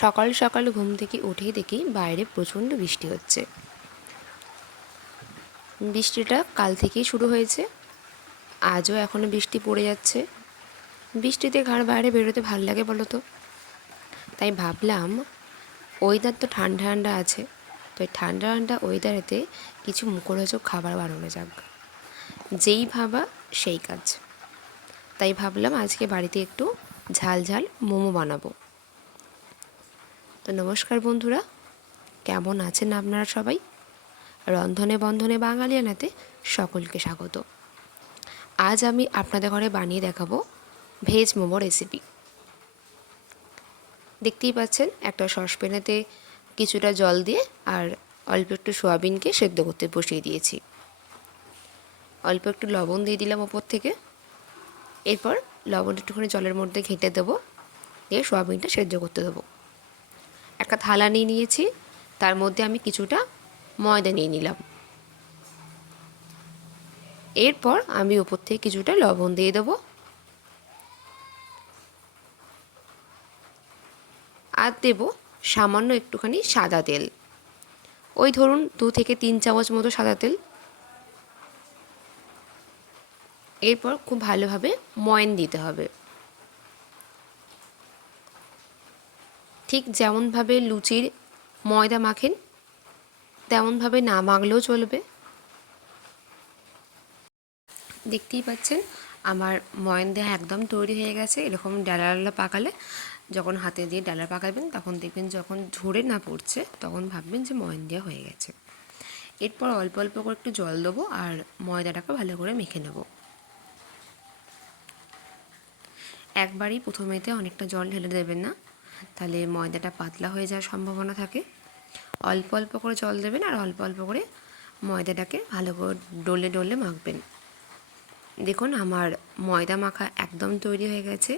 সকাল সকাল ঘুম থেকে উঠেই দেখি বাইরে প্রচণ্ড বৃষ্টি হচ্ছে। বৃষ্টিটা কাল থেকেই শুরু হয়েছে, আজও এখনও বৃষ্টি পড়ে যাচ্ছে। বৃষ্টিতে কার বাইরে বেরোতে ভাল লাগে বলো তো? তাই ভাবলাম ওয়েদার তো ঠান্ডা ঠান্ডা আছে, তো এই ঠান্ডা ঠান্ডা ওয়েদারেতে কিছু মুখরোচক খাবার বানানো যাক। যেই ভাবা সেই কাজ। তাই ভাবলাম আজকে বাড়িতে একটু ঝাল ঝাল মোমো বানাবো। তো নমস্কার বন্ধুরা, কেমন আছেন আপনারা সবাই? রন্ধনে বন্ধনে বাঙালিয়ানাতে সকলকে স্বাগত। আজ আমি আপনাদের ঘরে বানিয়ে দেখাবো ভেজ মোমো রেসিপি। দেখতেই পাচ্ছেন একটা সসপ্যানেতে কিছুটা জল দিয়ে আর অল্প একটু সয়াবিনকে সেদ্ধ করতে বসিয়ে দিয়েছি। অল্প একটু লবণ দিয়ে দিলাম ওপর থেকে। এরপর লবণ একটুখানি জলের মধ্যে ঘেঁটে দেবো, দিয়ে সয়াবিনটা সেদ্ধ করতে দেবো। একটা থালা নিয়ে নিয়েছি, তার মধ্যে আমি কিছুটা ময়দা নিয়ে নিলাম। এরপর আমি ওপর থেকে কিছুটা লবণ দিয়ে দেবো আর দেবো সামান্য একটুখানি সাদা তেল, ওই ধরুন 2 থেকে 3 চামচ মতো সাদা তেল। এরপর খুব ভালোভাবে ময়ান দিতে হবে, ঠিক যেমনভাবে লুচির ময়দা মাখেন তেমনভাবে না মাখলেও চলবে। দেখতেই পাচ্ছেন আমার ময়ান দেওয়া একদম তৈরি হয়ে গেছে। এরকম ডালা ডালা পাকালে, যখন হাতে দিয়ে ডালা পাকাবেন তখন দেখবেন যখন ঝরে না পড়ছে তখন ভাববেন যে ময়ান দেওয়া হয়ে গেছে। এরপর অল্প অল্প করে একটু জল দেবো আর ময়দাটাকে ভালো করে মেখে নেব। একবারই প্রথমেতে অনেকটা জল ঢেলে দেবেন না, তাহলে ময়দাটা পাতলা হয়ে যাওয়ার সম্ভাবনা থাকে। অল্প অল্প করে জল দেবেন আর অল্প অল্প করে ময়দাটাকে ভালো করে ডলে ডলে মাখবেন। দেখুন আমার ময়দা মাখা একদম তৈরি হয়ে গেছে।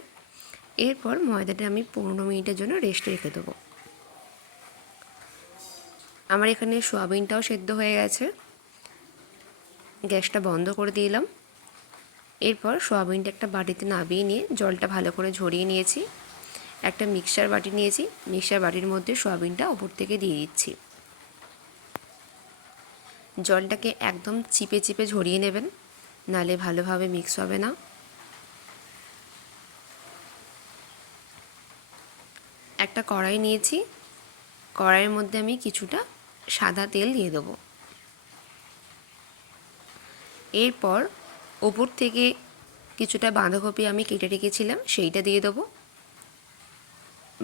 এরপর ময়দাটা আমি 15 মিনিটের জন্য রেস্টে রেখে দেবো। আমার এখানে সোয়াবিনটাও সেদ্ধ হয়ে গেছে, গ্যাসটা বন্ধ করে দিলাম। এরপর সোয়াবিনটা একটা বাটিতে নামিয়ে নিয়ে জলটা ভালো করে ঝরিয়ে নিয়েছি। একটা মিক্সার বাটি নিয়েছি, মিক্সার বাটির মধ্যে সোয়াবিনটা ওপর থেকে দিয়ে দিচ্ছি। জলটাকে একদম চিপে চিপে ঝরিয়ে নেবেন, নালে ভালোভাবে মিক্স হবে না। একটা কড়াই নিয়েছি, কড়াইয়ের মধ্যে আমি কিছুটা সাদা তেল দিয়ে দেবো। এরপর ওপর থেকে কিছুটা বাঁধাকপি আমি কেটে রেখেছিলাম সেইটা দিয়ে দেবো।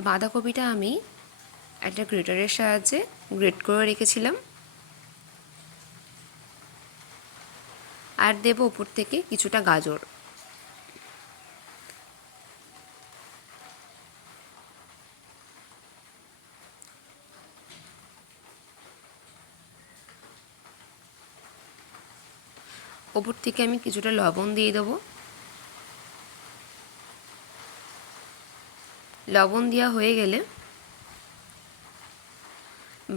বাঁধাকপিটা আমি একটা গ্রেটারের সাহায্যে গ্রেট করে রেখেছিলাম। আর দেবো ওপর থেকে কিছুটা গাজর। ওপর থেকে আমি কিছুটা লবণ দিয়ে দেবো। লবণ দেওয়া হয়ে গেলে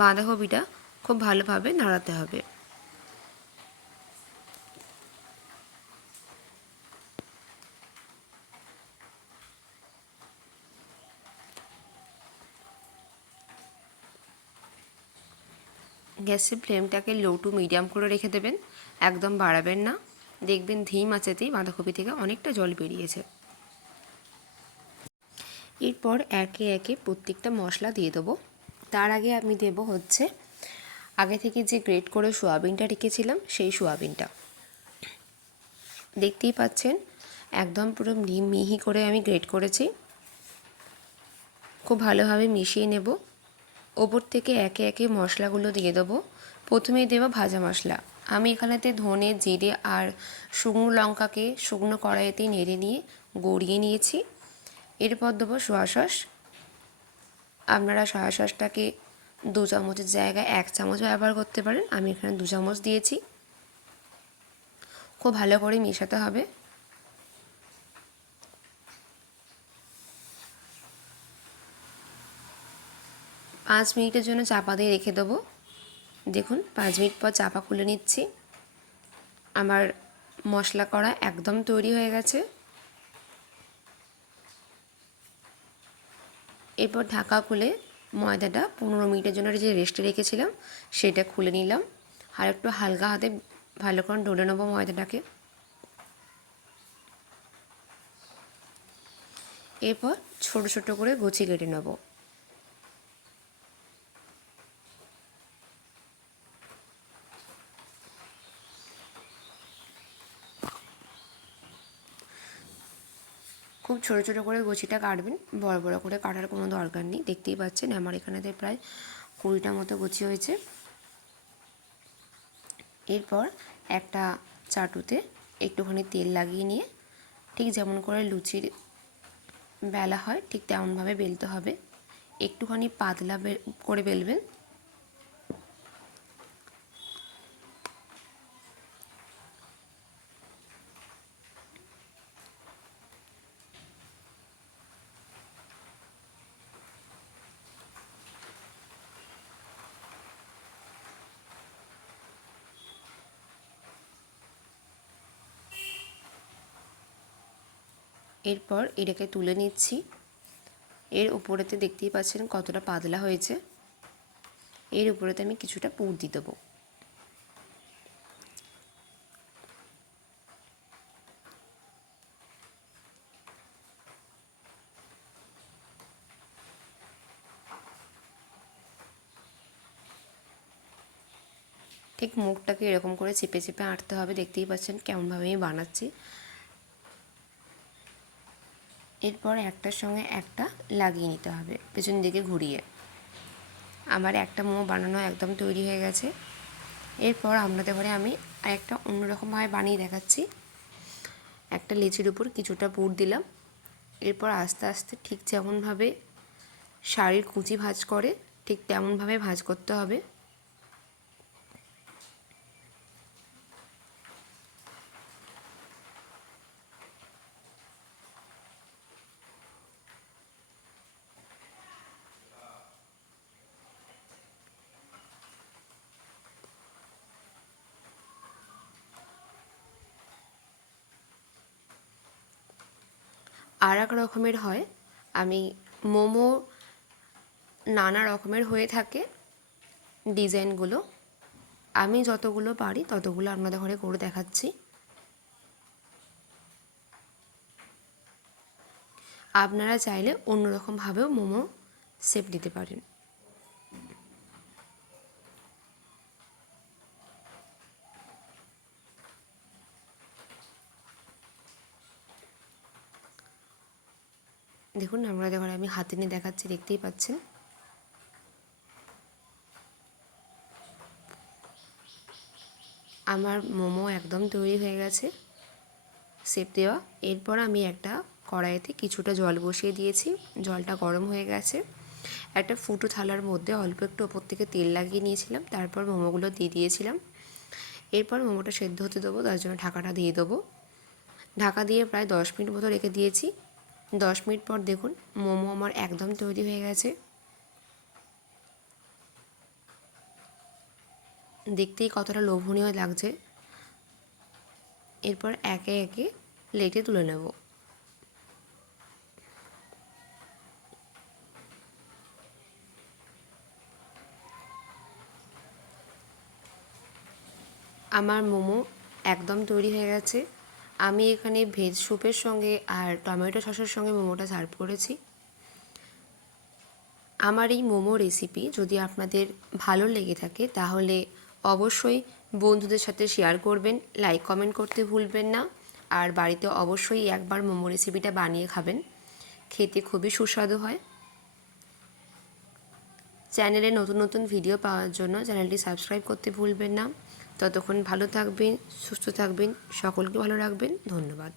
বাঁধাকপিটা খুব ভালোভাবে নাড়াতে হবে। গ্যাসের ফ্লেমটাকে লো টু মিডিয়াম করে রেখে দেবেন, একদম বাড়াবেন না। দেখবেন ধিম আঁচেতেই বাঁধাকপি থেকে অনেকটা জল বেরিয়েছে। এরপর একে একে প্রত্যেকটা মশলা দিয়ে দেবো। তার আগে আমি দেবো হচ্ছে আগে থেকে যে গ্রেট করে সোয়াবিনটা রেখেছিলাম সেই সোয়াবিনটা। দেখতেই পাচ্ছেন একদম পুরো মিহি করে আমি গ্রেট করেছি। খুব ভালোভাবে মিশিয়ে নেব। ওপর থেকে একে একে মশলাগুলো দিয়ে দেবো। প্রথমেই দেবো ভাজা মশলা। আমি এখানেতে ধনে, জিরে আর শুকনো লঙ্কাকে শুকনো কড়াইতে নেড়ে নিয়ে গড়িয়ে নিয়েছি। এরপর দেবো সয়া সস। আপনারা সয়া সসটাকে 2 চামচের জায়গায় 1 চামচ ব্যবহার করতে পারেন, আমি এখানে 2 চামচ দিয়েছি। খুব ভালো করে মেশাতে হবে। পাঁচ মিনিটের জন্য চাপা দিয়ে রেখে দেবো। দেখুন 5 মিনিট পর চাপা খুলে নিচ্ছি। আমার মশলা করা একদম তৈরি হয়ে গেছে। এরপর ঢাকা খুলে ময়দাটা 15 মিনিটের জন্য যে রেস্টে রেখেছিলাম সেটা খুলে নিলাম, আর একটু হালকা হাতে ভালো করে ডলে নেবো ময়দাটাকে। এরপর ছোট ছোট করে গুছিয়ে কেটে নেব। খুব ছোট ছোট করে গুছিটা কাটবেন, বড় বড় করে কাটার কোনো দরকার নেই। দেখতেই পাচ্ছেন আমার এখানেতে প্রায় 20টা মতো গুছি হয়েছে। এরপর একটা চাটুতে একটুখানি তেল লাগিয়ে নিয়ে ঠিক যেমন করে লুচির বেলা হয় ঠিক তেমনভাবে বেলতে হবে। একটুখানি পাতলা করে বেলবেন। এরপর এটাকে তুলে নিচ্ছি। এর উপরেতে দেখতেই পাচ্ছেন কতটা পাতলা হয়েছে। এর উপরেতে আমি কিছুটা পুর দিয়ে দেবো। ঠিক মুখটাকে এরকম করে চেপে চেপে আঁটতে হবে। দেখতেই পাচ্ছেন কেমনভাবে আমি বানাচ্ছি। এরপর একটার সঙ্গে একটা লাগিয়ে নিতে হবে পেছন দিকে ঘুরিয়ে। আমার একটা মোমো বানানো একদম তৈরি হয়ে গেছে। এরপর আপনাদের ঘরে আমি আরেকটা অন্যরকমভাবে বানিয়ে দেখাচ্ছি। একটা লেচির উপর কিছুটা পুর দিলাম। এরপর আস্তে আস্তে ঠিক যেমনভাবে শাড়ির কুচি ভাঁজ করে ঠিক তেমনভাবে ভাঁজ করতে হবে। আর এক রকমের হয়, আমি মোমো নানা রকমের হয়ে থাকে ডিজাইনগুলো। আমি যতগুলো পারি ততগুলো আপনাদের ঘরে করে দেখাচ্ছি। আপনারা চাইলে অন্যরকমভাবেও মোমো শেপ দিতে পারেন। দেখুন আপনাদের ঘরে আমি হাতে নিয়ে দেখাচ্ছি, দেখতেই পাচ্ছেন। আমার মোমো একদম তৈরি হয়ে গেছে শেপ দেওয়া। এরপর আমি একটা কড়াইতে কিছুটা জল বসিয়ে দিয়েছি। জলটা গরম হয়ে গেছে। একটা ফুটো থালার মধ্যে অল্প একটু ওপর থেকে তেল লাগিয়ে নিয়েছিলাম। তারপর মোমোগুলো দিয়ে দিয়েছিলাম। এরপর মোমোটা সেদ্ধ হতে দেবো, তার জন্য ঢাকাটা দিয়ে দেবো। ঢাকা দিয়ে প্রায় 10 মিনিট মতো রেখে দিয়েছি। 10 মিনিট পর দেখুন মোমো আমার একদম তৈরি হয়ে গেছে। দেখতেই কতটা লোভনীয় লাগছে। এরপর একে একে প্লেটে তুলে নেব। আমার মোমো একদম তৈরি হয়ে গেছে। আমি এখানে ভেজ স্যুপের সঙ্গে আর টমেটো সসের সঙ্গে মোমোটা সার্ভ করেছি। আমার এই মোমো রেসিপি যদি আপনাদের ভালো লেগে থাকে তাহলে অবশ্যই বন্ধুদের সাথে শেয়ার করবেন, লাইক কমেন্ট করতে ভুলবেন না। আর বাড়িতে অবশ্যই একবার মোমো রেসিপিটা বানিয়ে খাবেন, খেতে খুবই সুস্বাদু হয়। চ্যানেলে নতুন নতুন ভিডিও পাওয়ার জন্য চ্যানেলটি সাবস্ক্রাইব করতে ভুলবেন না। ততক্ষণ ভালো থাকবেন, সুস্থ থাকবেন, সকলকে ভালো রাখবেন। ধন্যবাদ।